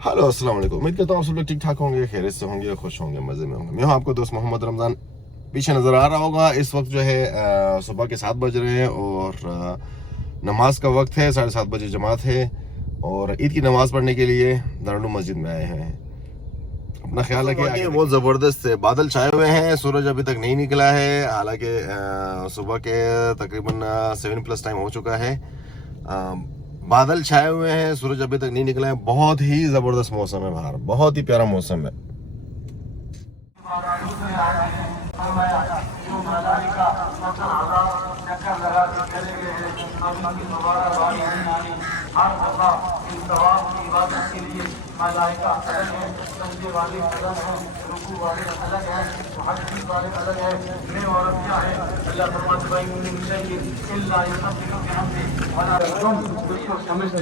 Hello अस्सलाम वालेकुम। उम्मीद करता हूँ आप सब लोग ठीक ठाक होंगे, खैरियत से होंगे, खुश होंगे, मज़े में होंगे। मैं हूँ आपको दोस्त मोहम्मद रमज़ान। पीछे नज़र आ रहा होगा इस वक्त जो है सुबह के 7 बज रहे हैं और नमाज का वक्त है। 7:30 बजे जमात है और ईद की नमाज़ पढ़ने के लिए दारुल मस्जिद में आए हैं। अपना ख्याल रखिए। बहुत ज़बरदस्त है, बादल छाए हुए हैं, सूरज अभी तक नहीं निकला है। हालांकि सुबह के तकरीबन 7+ टाइम हो चुका है। बादल छाए हुए हैं, सूरज अभी तक नहीं निकला है। बहुत ही जबरदस्त मौसम है बाहर, बहुत ही प्यारा मौसम है।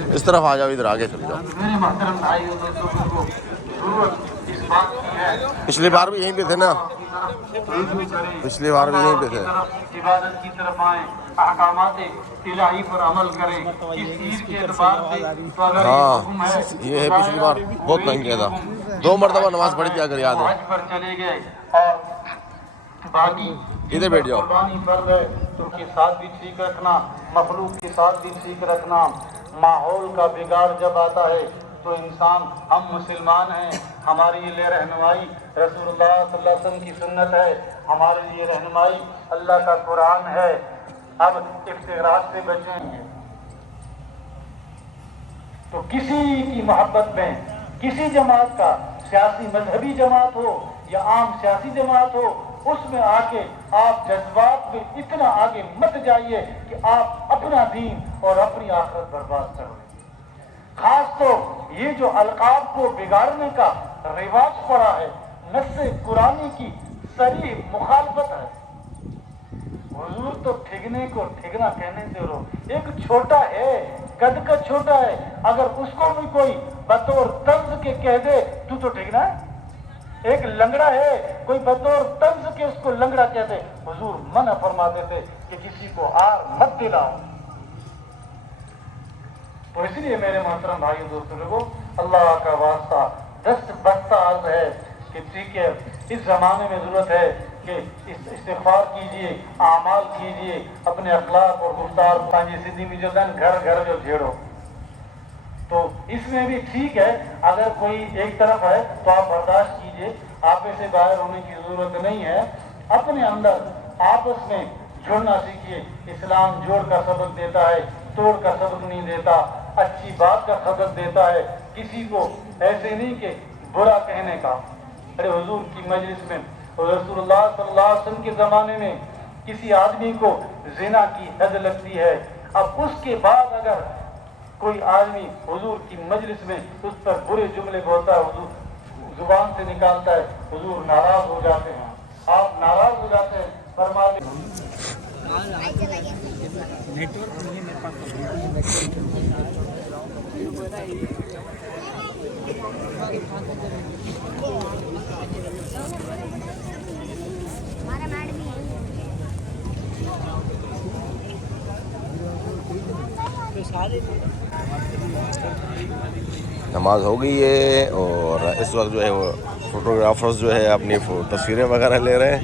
इस तरफ आ जाओ, इधर आगे चले जाओ। पिछली बार भी यहीं पे थे ना, पिछली बार भी यहीं पे थे। इबादत की तरफ आए, अहकामात इलाही पर अमल करें। इस ईद के एतबार से हाँ, ये है, पिछली बार बहुत तंग किया था। 2 मरतबा नमाज पढ़ी थी, अगर याद है। हज पर चले गए और बाकी इधर बैठ जाओ। कुर्बानी फर्ज है, तो उनके साथ भी ठीक रखना, मखलूक के साथ भी ठीक रखना। माहौल का बिगाड़ जब आता है तो इंसान, हम मुसलमान हैं, हमारे लिए रहनुमाई रसूलुल्लाह सल्लल्लाहु अलैहि वसल्लम की सुन्नत है, हमारे लिए रहनुमाई अल्लाह का कुरान है। अब इफ्तिरात से बचेंगे तो किसी की मोहब्बत में, किसी जमात का, सियासी मजहबी जमात हो या आम सियासी जमात हो, उसमें आके आप जज्बात में इतना आगे मत जाइए कि आप अपना दीन और अपनी आखिरत बर्बाद कर लें। खास तो ये जो अलकाब को बिगाड़ने का रिवाज पड़ा है, नस्से कुरानी की सरी मुखालफत है। हुजूर तो ठिगने को ठिगना कहने से रो, एक छोटा है, कद का छोटा है, अगर उसको भी कोई बतौर तंज के कह दे तू तो ठिगना है। एक लंगड़ा है, कोई बतौर तंज के उसको लंगड़ा कह दे, हुजूर मना फरमाते थे कि किसी को आर मत दिलाओ। तो इसलिए मेरे मोहतरम भाई दोस्तों को अल्लाह का वास्ता दस्त बस्ता अर्ज है कि ठीक है, इस जमाने में जरूरत है कि इस्तिग़फ़ार कीजिए, आमाल कीजिए, अपने अखलाक और गुफ्तार पांजी सिद्धि में जो दन घर घर जो झेड़ो। तो इसमें भी ठीक है, अगर कोई एक तरफ है तो आप बर्दाश्त कीजिए, आप से बाहर होने की जरूरत नहीं है। अपने अंदर आपस में जुड़ना सीखिए। इस्लाम जोड़ का सबक देता है, तोड़ का सबक नहीं देता, अच्छी बात का सबक देता है। किसी को ऐसे नहीं कि बुरा कहने का। अरे हुजूर की मजलिस में रसूलुल्लाह सल्लल्लाहु अलैहि वसल्लम के ज़माने में किसी आदमी को ज़िना की हद लगती है, अब उसके बाद अगर कोई आदमी हुजूर की मजलिस में उस पर बुरे जुमले बोलता है, हुजूर जुबान से निकालता है, हुजूर नाराज हो जाते हैं, आप नाराज हो जाते हैं। फरमाते नमाज हो गई है और इस वक्त जो है वो फोटोग्राफर्स जो है अपनी तस्वीरें वगैरह ले रहे हैं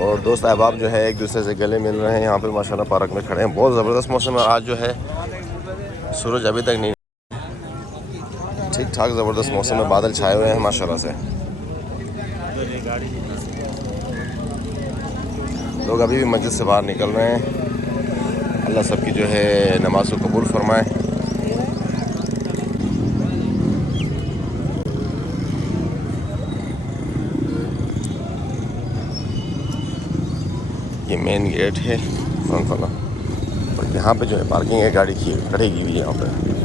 और दोस्त अहबाब जो है एक दूसरे से गले मिल रहे हैं। यहाँ पे माशाल्लाह पार्क में खड़े हैं। बहुत ज़बरदस्त मौसम है आज जो है, सूरज अभी तक नहीं, ठीक ठाक ज़बरदस्त मौसम है, बादल छाए हुए हैं माशाल्लाह से। लोग अभी भी मस्जिद से बाहर निकल रहे हैं। अल्लाह सबकी जो है नमाज को कबूल फरमाए। ये मेन गेट है फनफना और यहाँ पे जो है पार्किंग है, गाड़ी की खड़ी की हुई है यहाँ पे।